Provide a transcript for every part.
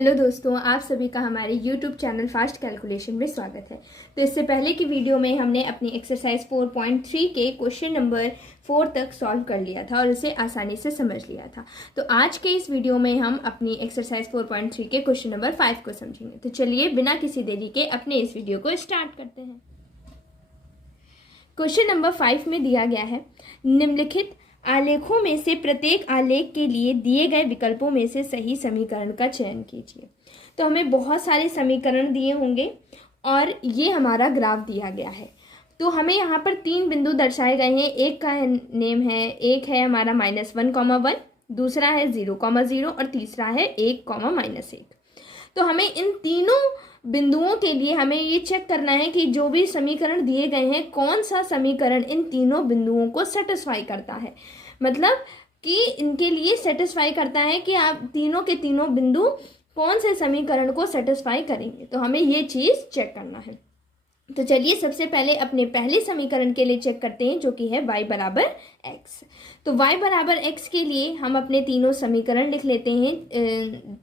Hello दोस्तों, आप सभी का हमारे YouTube चैनल फास्ट कैलकुलेशन में स्वागत है। तो इससे पहले की वीडियो में हमने अपनी एक्सरसाइज 4.3 के क्वेश्चन नंबर 4 तक सॉल्व कर लिया था और उसे आसानी से समझ लिया था। तो आज के इस वीडियो में हम अपनी एक्सरसाइज 4.3 के क्वेश्चन नंबर 5 को समझेंगे। तो चलिए बिना किसी देरी के अपने इस वीडियो को स्टार्ट करते हैं। क्वेश्चन नंबर 5 में दिया गया है, निम्नलिखित आलेखों में से प्रत्येक आलेख के लिए दिए गए विकल्पों में से सही समीकरण का चयन कीजिए। तो हमें बहुत सारे समीकरण दिए होंगे और ये हमारा ग्राफ दिया गया है। तो हमें यहाँ पर 3 बिंदु दर्शाए गए हैं। एक का नेम है, एक है हमारा -1, 1, दूसरा है 0, 0 और तीसरा है 1, -1। तो हमें इन तीनों बिंदुओं के लिए हमें ये चेक करना है कि जो भी समीकरण दिए गए हैं कौन सा समीकरण इन तीनों बिंदुओं को सेटिस्फाई करता है। मतलब कि इनके लिए सेटिस्फाई करता है कि आप तीनों के तीनों बिंदु कौन से समीकरण को सेटिस्फाई करेंगे। तो हमें ये चीज़ चेक करना है। तो चलिए सबसे पहले अपने पहले समीकरण के लिए चेक करते हैं, जो कि है y बराबर x। तो y बराबर x के लिए हम अपने तीनों समीकरण लिख लेते हैं,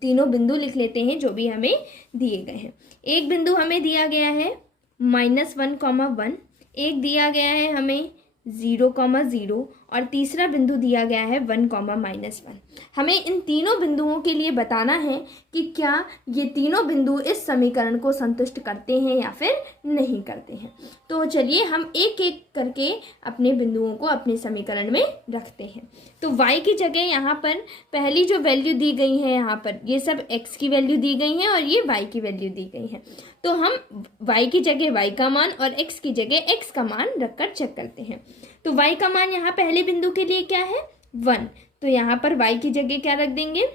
तीनों बिंदु लिख लेते हैं जो भी हमें दिए गए हैं। एक बिंदु हमें दिया गया है -1, 1, एक दिया गया है हमें 0, 0 और तीसरा बिंदु दिया गया है 1, -1। हमें इन तीनों बिंदुओं के लिए बताना है कि क्या ये तीनों बिंदु इस समीकरण को संतुष्ट करते हैं या फिर नहीं करते हैं। तो चलिए हम एक एक करके अपने बिंदुओं को अपने समीकरण में रखते हैं। तो y की जगह यहाँ पर पहली जो वैल्यू दी गई है, यहाँ पर ये सब x की वैल्यू दी गई है और ये y की वैल्यू दी गई है। तो हम y की जगह y का मान और x की जगह x का मान रखकर चेक करते हैं। तो y का मान यहाँ पहले बिंदु के लिए क्या है, 1। तो यहाँ पर y की जगह क्या रख देंगे,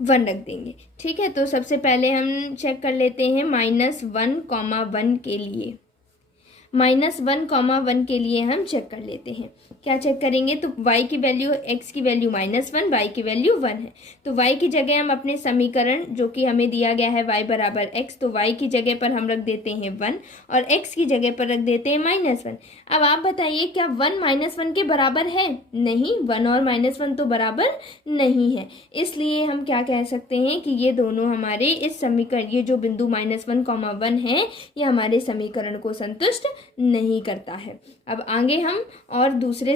1 रख देंगे। ठीक है, तो सबसे पहले हम चेक कर लेते हैं -1, 1 के लिए। -1, 1 के लिए हम चेक कर लेते हैं। क्या चेक करेंगे, तो y की वैल्यू, x की वैल्यू -1, y की वैल्यू 1 है। तो y की जगह हम अपने समीकरण जो कि हमें दिया गया है y बराबर x, तो y की जगह पर हम रख देते हैं 1 और x की जगह पर रख देते हैं -1। अब आप बताइए क्या 1 -1 के बराबर है? नहीं, 1 और -1 तो बराबर नहीं है। इसलिए हम क्या कह सकते हैं कि ये दोनों हमारे इस समीकरण, ये जो बिंदु -1, 1 है, ये हमारे समीकरण को संतुष्ट नहीं करता है। अब आगे हम और दूसरे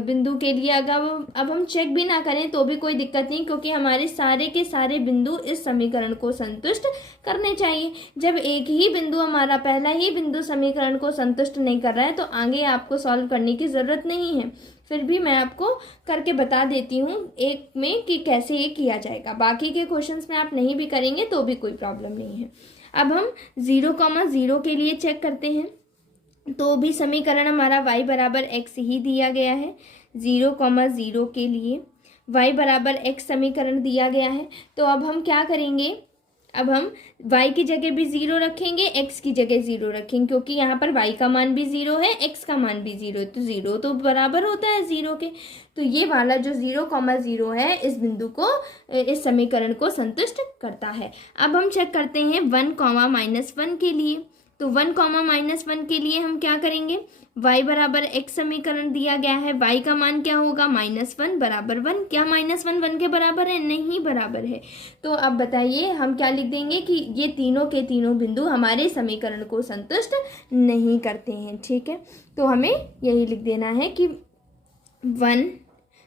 बिंदु के लिए अगर अब हम चेक भी ना करें तो भी कोई दिक्कत नहीं, क्योंकि हमारे सारे के सारे बिंदु इस समीकरण को संतुष्ट करने चाहिए। जब एक ही बिंदु, हमारा पहला ही बिंदु समीकरण को संतुष्ट नहीं कर रहा है तो आगे आपको सॉल्व करने की ज़रूरत नहीं है। फिर भी मैं आपको करके बता देती हूँ एक में कि कैसे ये किया जाएगा। बाकी के क्वेश्चंस में आप नहीं भी करेंगे तो भी कोई प्रॉब्लम नहीं है। अब हम 0, 0 के लिए चेक करते हैं। तो भी समीकरण हमारा y बराबर x ही दिया गया है। 0, 0 के लिए y बराबर x समीकरण दिया गया है। तो अब हम क्या करेंगे, अब हम y की जगह भी 0 रखेंगे, x की जगह 0 रखेंगे, क्योंकि यहाँ पर y का मान भी 0 है, x का मान भी 0 है। तो 0 तो बराबर होता है 0 के। तो ये वाला जो 0, 0 है इस बिंदु को, इस समीकरण को संतुष्ट करता है। अब हम चेक करते हैं 1, -1 के लिए। तो 1, -1 के लिए हम क्या करेंगे, y बराबर x समीकरण दिया गया है, y का मान क्या होगा, -1 बराबर 1। क्या -1 1 के बराबर है? नहीं बराबर है। तो अब बताइए हम क्या लिख देंगे कि ये तीनों के तीनों बिंदु हमारे समीकरण को संतुष्ट नहीं करते हैं। ठीक है, तो हमें यही लिख देना है कि 1,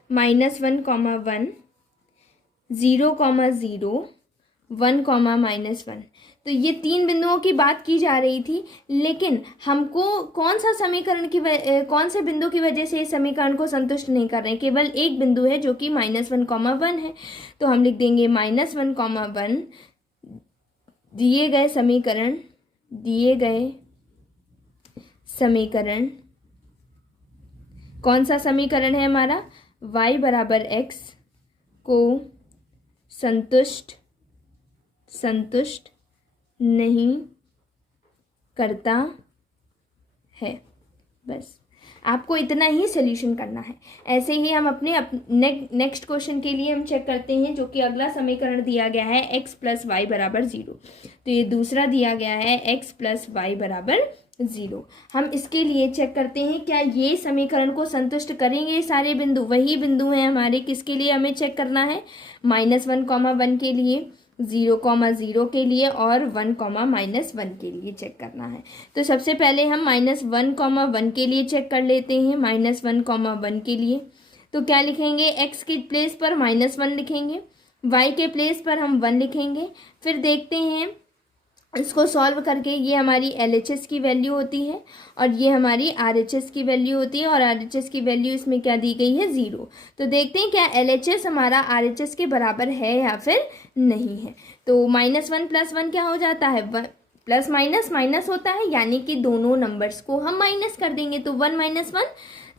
-1, 1, 0, 0, 1, -1। तो ये 3 बिंदुओं की बात की जा रही थी, लेकिन हमको कौन सा समीकरण की कौन से बिंदु की वजह से इस समीकरण को संतुष्ट नहीं कर रहे हैं? केवल एक बिंदु है जो कि -1, 1 है। तो हम लिख देंगे -1, 1 दिए गए समीकरण कौन सा समीकरण है हमारा, y बराबर x को संतुष्ट नहीं करता है। बस आपको इतना ही सॉल्यूशन करना है। ऐसे ही हम अपने नेक्स्ट क्वेश्चन के लिए हम चेक करते हैं, जो कि अगला समीकरण दिया गया है x + y बराबर 0। तो ये दूसरा दिया गया है x + y बराबर 0। हम इसके लिए चेक करते हैं क्या ये समीकरण को संतुष्ट करेंगे सारे बिंदु। वही बिंदु हैं हमारे, किसके लिए हमें चेक करना है, -1, 1 के लिए। 0,0 के लिए और 1,-1 के लिए चेक करना है। तो सबसे पहले हम -1,1 के लिए चेक कर लेते हैं। -1,1 के लिए तो क्या लिखेंगे, x के प्लेस पर -1 लिखेंगे, y के प्लेस पर हम 1 लिखेंगे। फिर देखते हैं इसको सॉल्व करके, ये हमारी LHS की वैल्यू होती है और ये हमारी RHS की वैल्यू होती है, और RHS की वैल्यू इसमें क्या दी गई है, 0। तो देखते हैं क्या LHS हमारा RHS के बराबर है या फिर नहीं है। तो -1 + 1 क्या हो जाता है, प्लस माइनस माइनस होता है, यानी कि दोनों नंबर्स को हम माइनस कर देंगे तो 1 - 1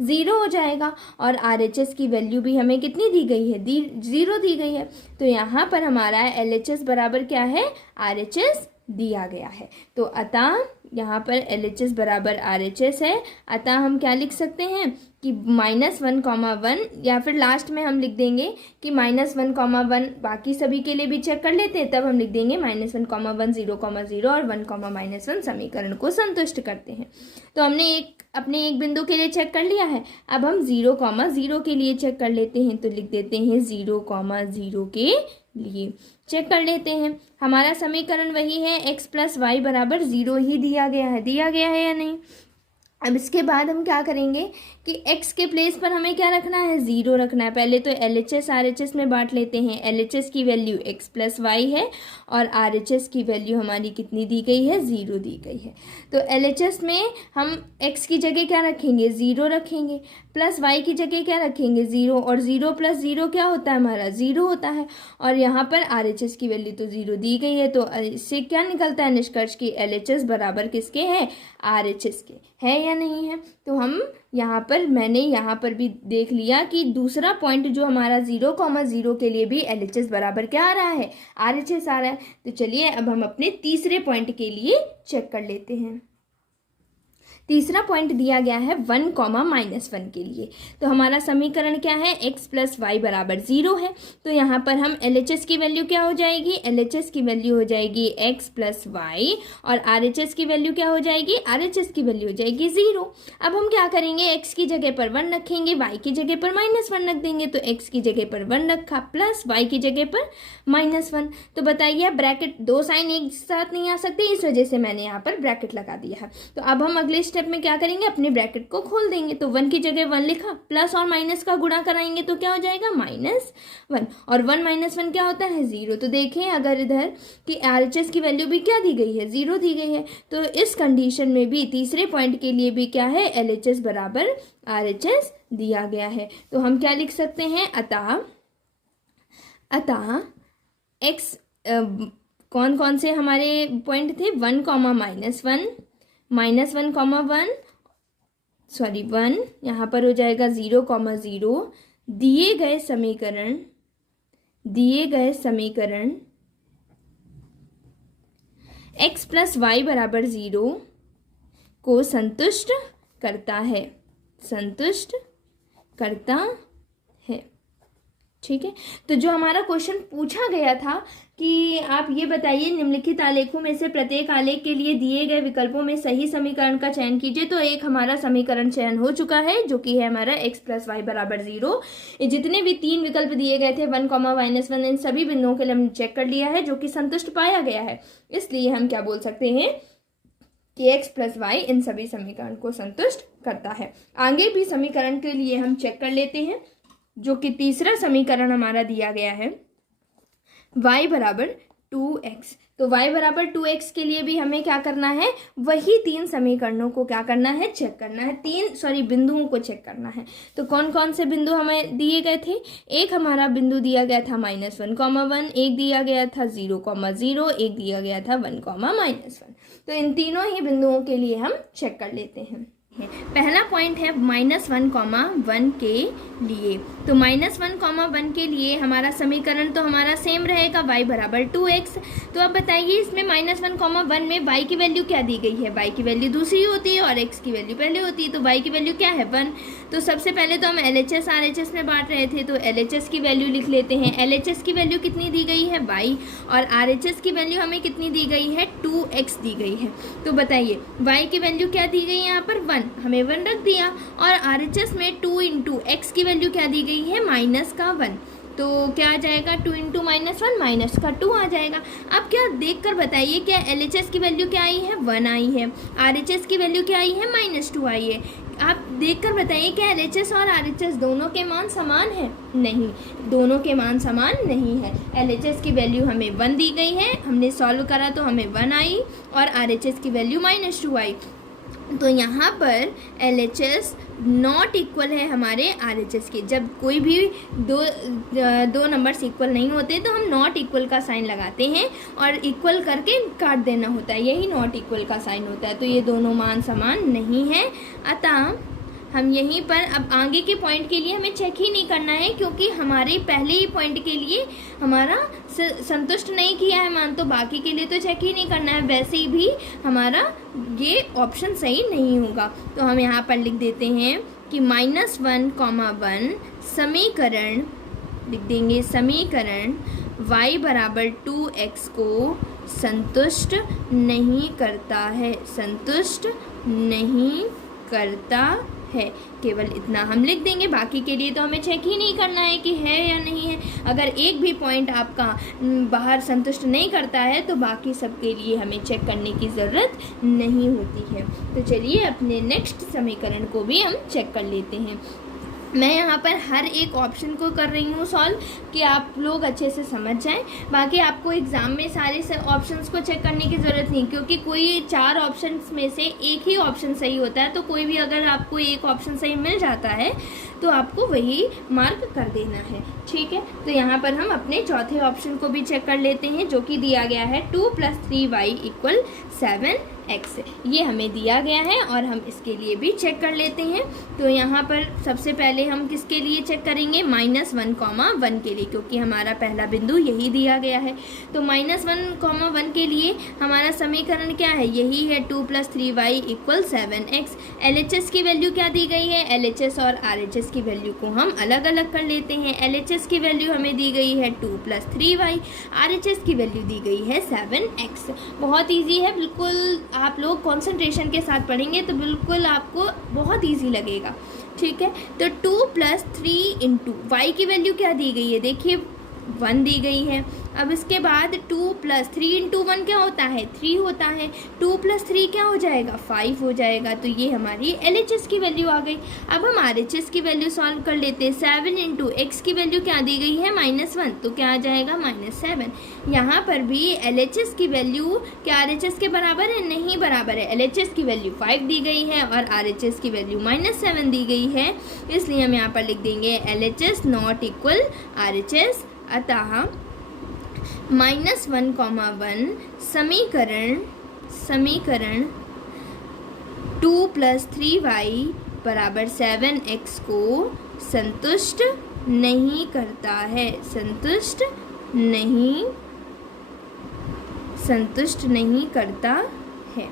0 हो जाएगा। और RHS की वैल्यू भी हमें कितनी दी गई है, 0 दी गई है। तो यहाँ पर हमारा LHS बराबर क्या है, RHS दिया गया है। तो अतः यहाँ पर LHS बराबर RHS है। अतः हम क्या लिख सकते हैं कि -1,1, या फिर लास्ट में हम लिख देंगे कि -1,1, बाकी सभी के लिए भी चेक कर लेते हैं, तब हम लिख देंगे -1,1 0,0 और 1,-1 समीकरण को संतुष्ट करते हैं। तो हमने अपने एक बिंदु के लिए चेक कर लिया है। अब हम 0,0 के लिए चेक कर लेते हैं, तो लिख देते हैं 0,0 के लिए चेक कर लेते हैं। हमारा समीकरण वही है, x + y = 0 ही दिया गया है या नहीं। अब इसके बाद हम क्या करेंगे कि x के प्लेस पर हमें क्या रखना है, 0 रखना है। पहले तो LHS RHS में बांट लेते हैं। LHS की वैल्यू x + y है और RHS की वैल्यू हमारी कितनी दी गई है, 0 दी गई है। तो LHS में हम x की जगह क्या रखेंगे, 0 रखेंगे, प्लस y की जगह क्या रखेंगे, 0, और 0 + 0 क्या होता है, हमारा 0 होता है। और यहाँ पर RHS की वैल्यू तो 0 दी गई है। तो इससे क्या निकलता है निष्कर्ष की LHS बराबर किसके है, RHS के है या नहीं है। तो हम मैंने यहाँ पर भी देख लिया कि दूसरा पॉइंट जो हमारा 0,0 के लिए भी LHS बराबर क्या आ रहा है, RHS आ रहा है। तो चलिए अब हम अपने तीसरे पॉइंट के लिए चेक कर लेते हैं। तीसरा पॉइंट दिया गया है 1,-1 के लिए। तो हमारा समीकरण क्या है, x + y = 0 है। तो यहाँ पर हम LHS की वैल्यू क्या हो जाएगी, LHS की वैल्यू हो जाएगी x + y, और RHS की वैल्यू क्या हो जाएगी, RHS की वैल्यू हो जाएगी 0। अब हम क्या करेंगे, x की जगह पर 1 रखेंगे, y की जगह पर -1 रख देंगे। तो x की जगह पर 1 रखा, प्लस y की जगह पर -1। तो बताइए, ब्रैकेट, दो साइन एक साथ नहीं आ सकते, इस वजह से मैंने यहाँ पर ब्रैकेट लगा दिया है। तो अब हम अगले स्टेप में क्या करेंगे, अपने ब्रैकेट को खोल देंगे। तो 1 की जगह 1 लिखा, प्लस और माइनस का गुणा कराएंगे तो क्या हो जाएगा, -1, और 1 - 1 क्या होता है, 0। तो देखें अगर इधर कि RHS की वैल्यू भी क्या दी गई है, 0 दी गई है। तो इस कंडीशन में भी तीसरे पॉइंट के लिए भी क्या है, LHS बराबर RHS दिया गया है। तो हम क्या लिख सकते हैं, अतः x कौन कौन से हमारे पॉइंट थे, 1,-1, -1,1 यहाँ पर हो जाएगा 0,0। दिए गए समीकरण x + y = 0 को संतुष्ट करता है, ठीक है। तो जो हमारा क्वेश्चन पूछा गया था कि आप ये बताइए, निम्नलिखित आलेखों में से प्रत्येक आलेख के लिए दिए गए विकल्पों में सही समीकरण का चयन कीजिए। तो एक हमारा समीकरण चयन हो चुका है, जो कि है हमारा x + y = 0। जितने भी 3 विकल्प दिए गए थे, 1,-1, इन सभी बिंदुओं के लिए हमने चेक कर लिया है, जो कि संतुष्ट पाया गया है। इसलिए हम क्या बोल सकते हैं कि x + y इन सभी समीकरण को संतुष्ट करता है। आगे भी समीकरण के लिए हम चेक कर लेते हैं, जो कि तीसरा समीकरण हमारा दिया गया है, y = 2x। तो y = 2x के लिए भी हमें क्या करना है, वही 3 समीकरणों को क्या करना है, चेक करना है, बिंदुओं को चेक करना है। तो कौन कौन से बिंदु हमें दिए गए थे, एक हमारा बिंदु दिया गया था -1,1, एक दिया गया था 0,0, एक दिया गया था 1,-1। तो इन तीनों ही बिंदुओं के लिए हम चेक कर लेते हैं। पहला पॉइंट है -1,1 के लिए। तो -1,1 के लिए हमारा समीकरण तो हमारा सेम रहेगा, y = 2x। तो अब बताइए, इसमें -1,1 में y की वैल्यू क्या दी गई है, y की वैल्यू दूसरी होती है और x की वैल्यू पहले होती है। तो y की वैल्यू क्या है, 1। तो सबसे पहले तो हम LHS RHS में बांट रहे थे, तो LHS की वैल्यू लिख लेते हैं। LHS की वैल्यू कितनी दी गई है, y, और RHS की वैल्यू हमें कितनी दी गई है, 2x दी गई है। तो बताइए, y की वैल्यू क्या दी गई है, यहाँ पर 1, हमें 1 रख दिया, और RHS में 2 × x की वैल्यू क्या दी गई है, -1। तो क्या आ जाएगा, 2 इंटू -1 माइनस का 2 आ जाएगा। अब क्या देख कर बताइए, क्या LHS की वैल्यू क्या आई है, 1 आई है, RHS की वैल्यू क्या आई है, -2 आई है। आप देख कर बताइए क्या LHS और RHS दोनों के मान समान है? नहीं, दोनों के मान समान नहीं है। LHS की वैल्यू हमें 1 दी गई है, हमने सॉल्व करा तो हमें 1 आई और RHS की वैल्यू -2 आई। तो यहाँ पर LHS नॉट इक्वल है हमारे RHS के। जब कोई भी दो नंबर्स इक्वल नहीं होते तो हम नॉट इक्वल का साइन लगाते हैं और इक्वल करके काट देना होता है, यही नॉट इक्वल का साइन होता है। तो ये दोनों मान समान नहीं है, अतः हम यहीं पर अब आगे के पॉइंट के लिए हमें चेक ही नहीं करना है, क्योंकि हमारे पहले ही पॉइंट के लिए हमारा संतुष्ट नहीं किया है मान, तो बाकी के लिए तो चेक ही नहीं करना है। वैसे ही भी हमारा ये ऑप्शन सही नहीं होगा। तो हम यहाँ पर लिख देते हैं कि -1, समीकरण लिख देंगे, समीकरण y बराबर 2x को संतुष्ट नहीं करता है, संतुष्ट नहीं करता है। केवल इतना हम लिख देंगे, बाकी के लिए तो हमें चेक ही नहीं करना है कि है या नहीं है। अगर एक भी पॉइंट आपका बाहर संतुष्ट नहीं करता है तो बाकी सब के लिए हमें चेक करने की ज़रूरत नहीं होती है। तो चलिए अपने नेक्स्ट समीकरण को भी हम चेक कर लेते हैं। मैं यहाँ पर हर एक ऑप्शन को कर रही हूँ सॉल्व कि आप लोग अच्छे से समझ जाएं। बाकी आपको एग्ज़ाम में सारे ऑप्शंस को चेक करने की ज़रूरत नहीं, क्योंकि कोई 4 ऑप्शंस में से एक ही ऑप्शन सही होता है। तो कोई भी अगर आपको एक ऑप्शन सही मिल जाता है तो आपको वही मार्क कर देना है, ठीक है। तो यहाँ पर हम अपने चौथे ऑप्शन को भी चेक कर लेते हैं, जो कि दिया गया है 2 + 3y = 7x। ये हमें दिया गया है और हम इसके लिए भी चेक कर लेते हैं। तो यहाँ पर सबसे पहले हम किसके लिए चेक करेंगे, -1, 1 के लिए, क्योंकि हमारा पहला बिंदु यही दिया गया है। तो -1, 1 के लिए हमारा समीकरण क्या है, यही है 2 + 3y = 7x। LHS की वैल्यू क्या दी गई है, LHS और RHS की वैल्यू को हम अलग अलग कर लेते हैं। LHS की वैल्यू हमें दी गई है 2 + 3y, RHS की वैल्यू दी गई है 7x। बहुत ईजी है, बिल्कुल आप लोग कंसंट्रेशन के साथ पढ़ेंगे तो बिल्कुल आपको बहुत ईजी लगेगा, ठीक है। तो 2 + 3 इंटू y की वैल्यू क्या दी गई है, देखिए 1 दी गई है। अब इसके बाद 2 + 3 इंटू 1 क्या होता है, 3 होता है। 2 + 3 क्या हो जाएगा, 5 हो जाएगा। तो ये हमारी LHS की वैल्यू आ गई। अब हम RHS की वैल्यू सॉल्व कर लेते हैं। 7 इंटू x की वैल्यू क्या दी गई है, -1, तो क्या आ जाएगा, -7। यहाँ पर भी LHS की वैल्यू क्या RHS के बराबर है, नहीं बराबर है। LHS की वैल्यू 5 दी गई है और RHS की वैल्यू -7 दी गई है, इसलिए हम यहाँ पर लिख देंगे LHS नॉट इक्वल RHS। अतः -1, 1 समीकरण 2 + 3y = 7x को संतुष्ट नहीं करता है, संतुष्ट नहीं करता है,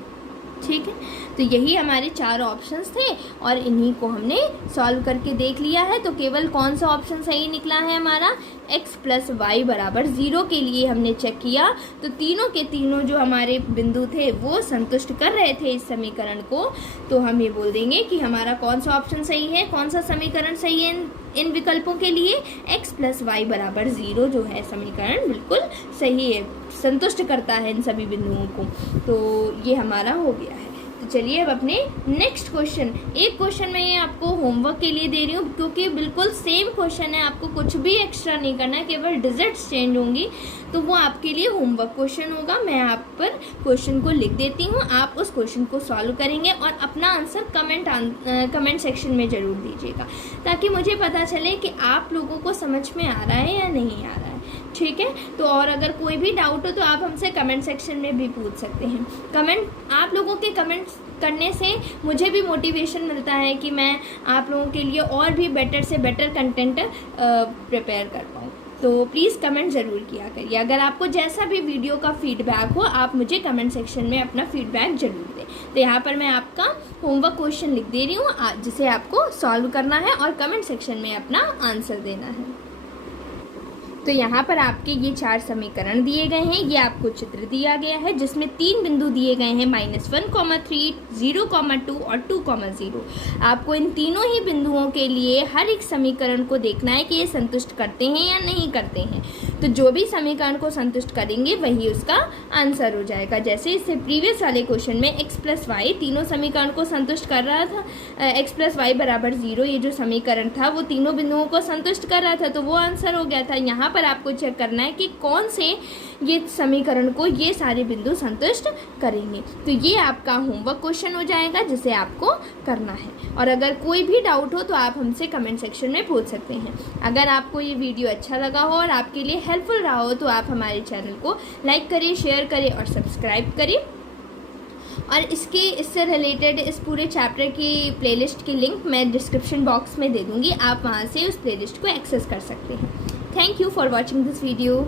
ठीक है। तो यही हमारे 4 ऑप्शंस थे और इन्हीं को हमने सॉल्व करके देख लिया है। तो केवल कौन सा ऑप्शन सही निकला है हमारा, x + y = 0 के लिए हमने चेक किया तो तीनों के तीनों जो हमारे बिंदु थे वो संतुष्ट कर रहे थे इस समीकरण को। तो हम ये बोल देंगे कि हमारा कौन सा ऑप्शन सही है, कौन सा समीकरण सही है इन विकल्पों के लिए, x + y = 0 जो है समीकरण बिल्कुल सही है, संतुष्ट करता है इन सभी बिंदुओं को। तो ये हमारा हो गया है। तो चलिए अब अपने नेक्स्ट क्वेश्चन, एक क्वेश्चन मैं ये आपको होमवर्क के लिए दे रही हूँ क्योंकि बिल्कुल सेम क्वेश्चन है, आपको कुछ भी एक्स्ट्रा नहीं करना है, केवल डिजिट्स चेंज होंगी। तो वो आपके लिए होमवर्क क्वेश्चन होगा। मैं आप पर क्वेश्चन को लिख देती हूँ, आप उस क्वेश्चन को सॉल्व करेंगे और अपना आंसर कमेंट सेक्शन में ज़रूर दीजिएगा, ताकि मुझे पता चले कि आप लोगों को समझ में आ रहा है या नहीं आ रहा है, ठीक है। तो और अगर कोई भी डाउट हो तो आप हमसे कमेंट सेक्शन में भी पूछ सकते हैं। आप लोगों के कमेंट करने से मुझे भी मोटिवेशन मिलता है कि मैं आप लोगों के लिए और भी बेटर से बेटर कंटेंट प्रिपेयर कर पाऊँ। तो प्लीज़ कमेंट ज़रूर किया करिए। अगर आपको जैसा भी वीडियो का फीडबैक हो आप मुझे कमेंट सेक्शन में अपना फीडबैक ज़रूर दें। तो यहाँ पर मैं आपका होमवर्क क्वेश्चन लिख दे रही हूँ जिसे आपको सॉल्व करना है और कमेंट सेक्शन में अपना आंसर देना है। तो यहाँ पर आपके ये 4 समीकरण दिए गए हैं। ये आपको चित्र दिया गया है जिसमें 3 बिंदु दिए गए हैं -1, 3, 0, 2 और 2, 0। आपको इन तीनों ही बिंदुओं के लिए हर एक समीकरण को देखना है कि ये संतुष्ट करते हैं या नहीं करते हैं। तो जो भी समीकरण को संतुष्ट करेंगे वही उसका आंसर हो जाएगा। जैसे इससे प्रीवियस वाले क्वेश्चन में x + y तीनों समीकरण को संतुष्ट कर रहा था, x + y = 0 ये जो समीकरण था वो तीनों बिंदुओं को संतुष्ट कर रहा था, तो वो आंसर हो गया था। यहाँ पर आपको चेक करना है कि कौन से ये समीकरण को ये सारे बिंदु संतुष्ट करेंगे। तो ये आपका होमवर्क क्वेश्चन हो जाएगा जिसे आपको करना है। और अगर कोई भी डाउट हो तो आप हमसे कमेंट सेक्शन में पूछ सकते हैं। अगर आपको ये वीडियो अच्छा लगा हो और आपके लिए हेल्पफुल रहा हो तो आप हमारे चैनल को लाइक करें, शेयर करें और सब्सक्राइब करें। और इससे रिलेटेड इस पूरे चैप्टर की प्लेलिस्ट की लिंक मैं डिस्क्रिप्शन बॉक्स में दे दूँगी, आप वहाँ से उस प्लेलिस्ट को एक्सेस कर सकते हैं। Thank you for watching this video.